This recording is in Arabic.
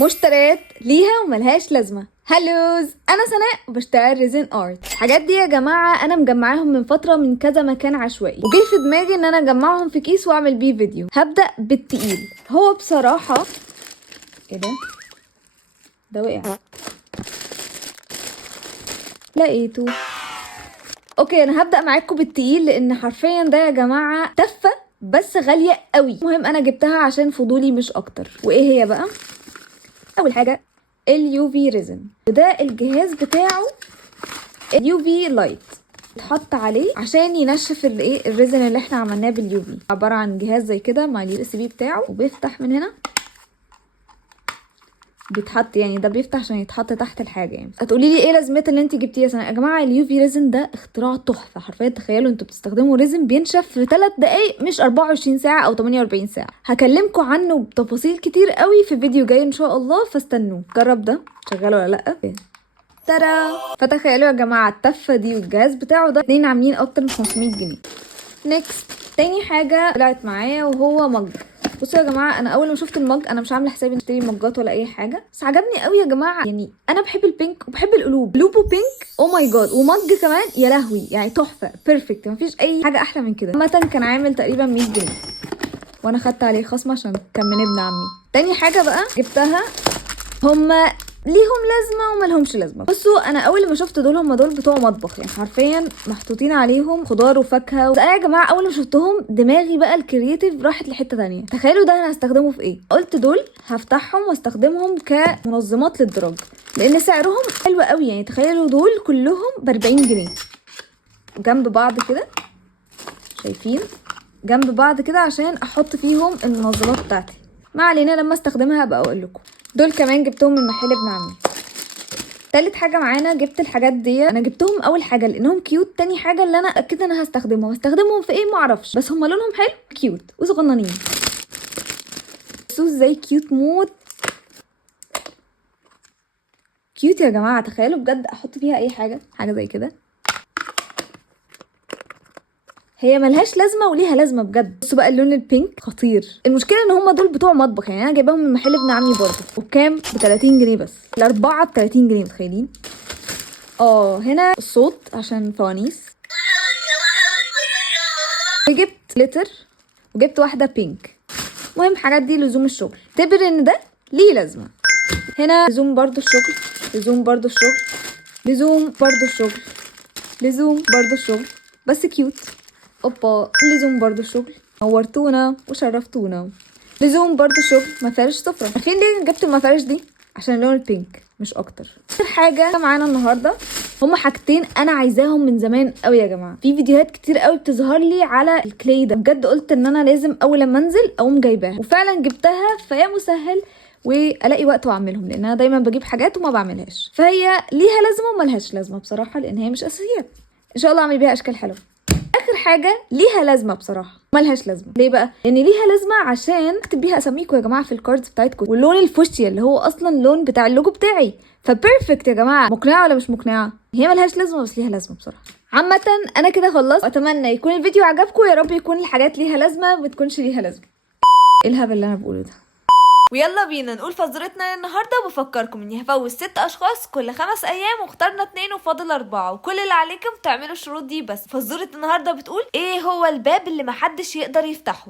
مشتريات ليها وملهاش لازمه. هلوز، انا سناء وبشتغل ريزن ارت. الحاجات دي يا جماعه انا مجمعاهم من فتره من كذا مكان عشوائي، وجه في دماغي ان انا اجمعهم في كيس واعمل بيه فيديو. هبدا بالتقيل. هو بصراحه ايه ده وقع، لقيته. اوكي، انا هبدا معاكم بالتقيل لان حرفيا ده يا جماعه تفه بس غاليه قوي. المهم انا جبتها عشان فضولي مش اكتر. وايه هي بقى؟ اول حاجه اليو في ريزن، وده الجهاز بتاعه اليو في لايت، اتحط عليه عشان ينشف الريزن اللي احنا عملناه باليو في. عباره عن جهاز زي كده مع اليو اس بي بتاعه، وبيفتح من هنا، بيتحط يعني ده بيفتح عشان يتحط تحت الحاجه. يعني هتقولي لي ايه لازمتها اللي انت جبتيه يا سنه؟ يا جماعه اليو في ريزن ده اختراع تحفه حرفيا. تخيلوا انتوا بتستخدموا ريزن بينشف في 3 دقايق مش 24 ساعه او 48 ساعه. هكلمكم عنه بتفاصيل كتير قوي في فيديو جاي ان شاء الله، فاستنوه. جرب ده شغال ولا لا. ترى فتخيلوا يا جماعه التفه دي والجهاز بتاعه ده اتنين عاملين اكتر من 500 جنيه. نيكست، تاني حاجه طلعت معايا وهو مج. بصوا يا جماعه، انا اول ما شفت المج انا مش عامله حسابي اشتري مجات ولا اي حاجه، بس عجبني قوي يا جماعه. يعني انا بحب البينك وبحب القلوب، قلوب وبينك، او ماي جاد. ومج كمان يا لهوي، يعني تحفه بيرفكت، مفيش اي حاجه احلى من كده. عامه كان عامل تقريبا 100 جنيه وانا خدت عليه خصم عشان كان من ابن عمي. تاني حاجه بقى جبتها، هما ليهم لازمه وما لهمش لازمه. بصوا، انا اول ما شفت دول، هما دول بتوع مطبخ، يعني حرفيا محطوطين عليهم خضار وفاكهه. انا يا جماعه اول ما شفتهم دماغي بقى الكرييتيف راحت لحته تانية. تخيلوا ده انا هستخدمه في ايه؟ قلت دول هفتحهم واستخدمهم كمنظمات للدرج لان سعرهم حلو قوي. يعني تخيلوا دول كلهم ب 40 جنيه جنب بعض كده، شايفين؟ جنب بعض كده عشان احط فيهم المنظمات بتاعتي. ما علينا، لما استخدمها هبقى اقول لكم. دول كمان جبتهم من محل ابن عمي. تالت حاجه معانا جبت الحاجات دي. انا جبتهم اول حاجه لانهم كيوت. تاني حاجه اللي انا اكيد انا هستخدمهم في ايه معرفش، بس هم لونهم حلو كيوت وصغننين. بصوا ازاي كيوت موت. كيوت يا جماعه. تخيلوا بجد احط فيها اي حاجه زي كده. هي ملهاش لازمه وليها لازمه بجد. بصوا بقى اللون البينك خطير. المشكله ان هما دول بتوع مطبخ، يعني انا جايباهم من محل ابن عمي برضه. وبكام؟ ب 30 جنيه بس. الاربعه ب 30 جنيه، متخيلين؟ هنا الصوت عشان فوانيس. وجبت لتر وجبت واحده بينك. مهم حاجات دي لزوم الشغل، اعتبر ان ده ليه لازمه. هنا لزوم برضو الشغل، لزوم برضو الشغل، لزوم برضو الشغل، لزوم برضو الشغل، بس كيوت. اوبا، لزوم برضو الشغل. نورتونا وشرفتونا. لزوم برضو الشغل. مفارش سفرة. عارفين ليه جبت المفارش دي؟ عشان لون البينك مش اكتر. اخر حاجه معانا النهارده هما حاجتين انا عايزاهم من زمان قوي يا جماعه. في فيديوهات كتير قوي بتظهر لي على الكلي ده، بجد قلت ان انا لازم اول لما انزل اقوم جايباها، وفعلا جبتها. فيا مسهل والاقي وقت واعملهم، لان انا دايما بجيب حاجات وما بعملهاش. فهي ليها لازمه وملهاش لازمه بصراحه، لان هي مش اساسيات. ان شاء الله اعمل بيها اشكال حلوه. اخر حاجه ليها لازمه بصراحه، ملهاش لازمه. ليه بقى؟ لان ليها لازمه عشان اكتب بيها اساميكم يا جماعه في الكاردز بتاعتكم. واللون الفوشيا اللي هو اصلا اللون بتاع اللوجو بتاعي، فبيرفكت يا جماعه. مقنعه ولا مش مقنعه؟ هي ملهاش لازمه بس ليها لازمه بصراحه. عامه انا كده خلصت، واتمنى يكون الفيديو عجبكم. يا رب يكون الحاجات ليها لازمه ما تكونش ليها لازمه. ايه الهبل اللي انا بقوله ده؟ ويلا بينا نقول فزورتنا النهارده. بفكركم اني هفوز 6 اشخاص كل 5 ايام، واخترنا 2 وفاضل 4، وكل اللي عليكم تعملوا الشروط دي بس. فزورة النهارده بتقول: ايه هو الباب اللي محدش يقدر يفتحه؟